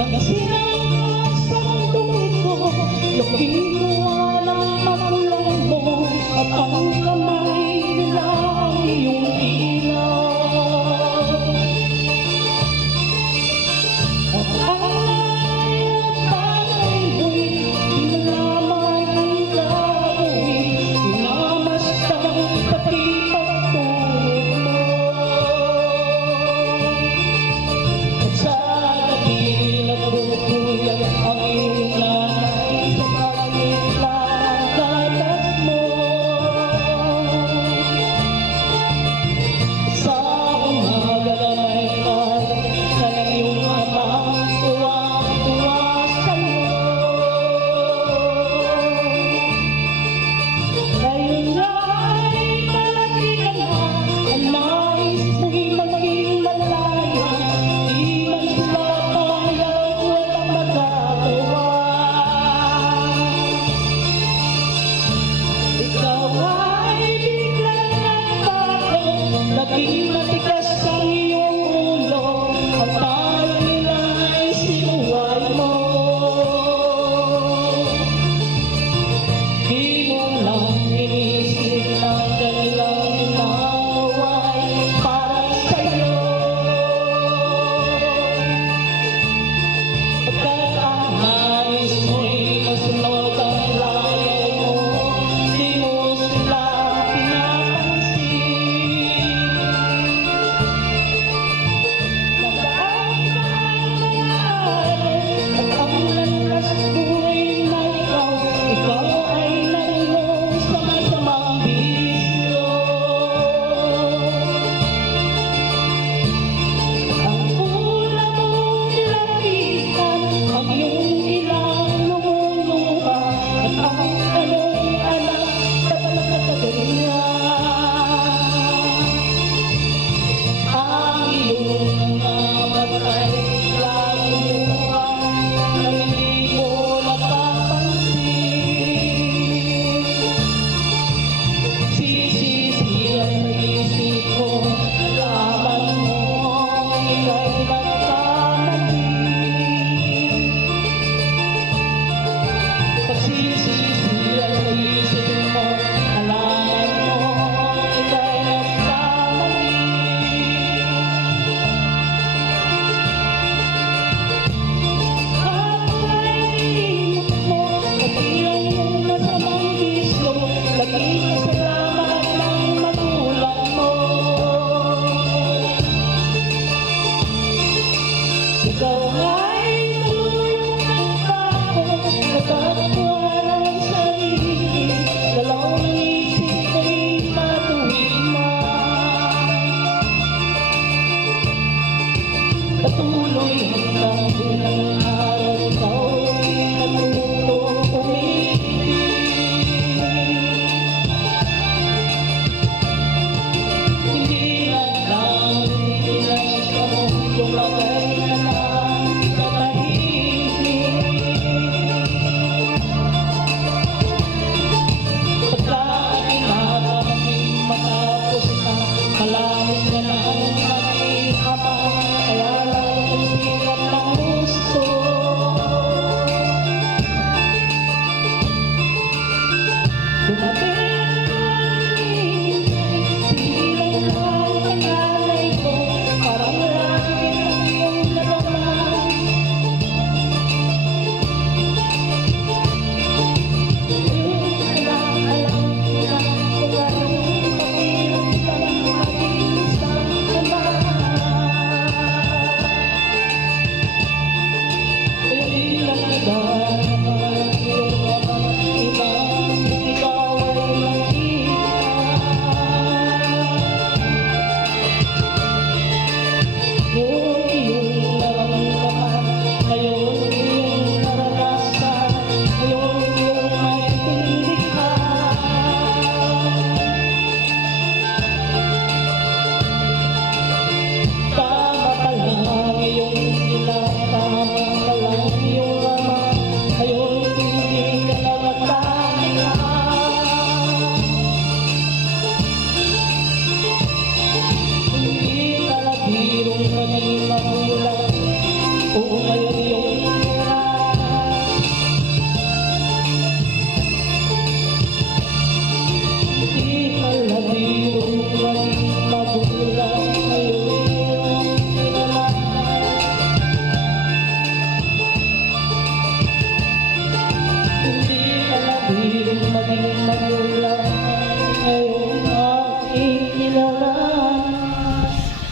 Nang sinangkas sa mundo ito, nakinuha ng magulang mo, at ang kamay nila ang iyong ilaw. At ang nanay mo'y pinalaman ang gagawin, pinamastang pati pagtulog mo. At sa gabi nagbubuyan ang iyong nanay sa pagkitlang gatas mo. Sa umaga lamay ka ng iyong amang tuwang-tuwa sa'yo. Ngayon na ay malaki ka na, ang nais mo'y maging malaya, di man sila kayang walang magagawa. Ikaw ay biglang nagbago, naging matigas ang iyong ulo, at parang nila ay sinuway mo. Di mo lang inisip ang kanilang ginawa'y para sa'yo. Pagkat ang nais mo'y masunod ang layo mo, di mo sila pinapansin. Nadaan ka ang mga araw, at ang landas buhay na ikaw ay nalulong sa masamang bisyo. Ang una mong nilapitan, ang iyong ilang lumuluha, at ang anong anak na talaga. Ang iyong namatay, lumuha, na hindi mo napapansin. Sisisihan sa isip ko, nalaman mo ika'y nagkamali. Pagsisisihan sa isip mo, nalaman mo ika'y nagkamali. At naiinip mo, kabilang mong masamang bisyo, laging kasalamat ng magulang mo. Ikaw nga